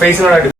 ഫേസിനോടായിട്ട്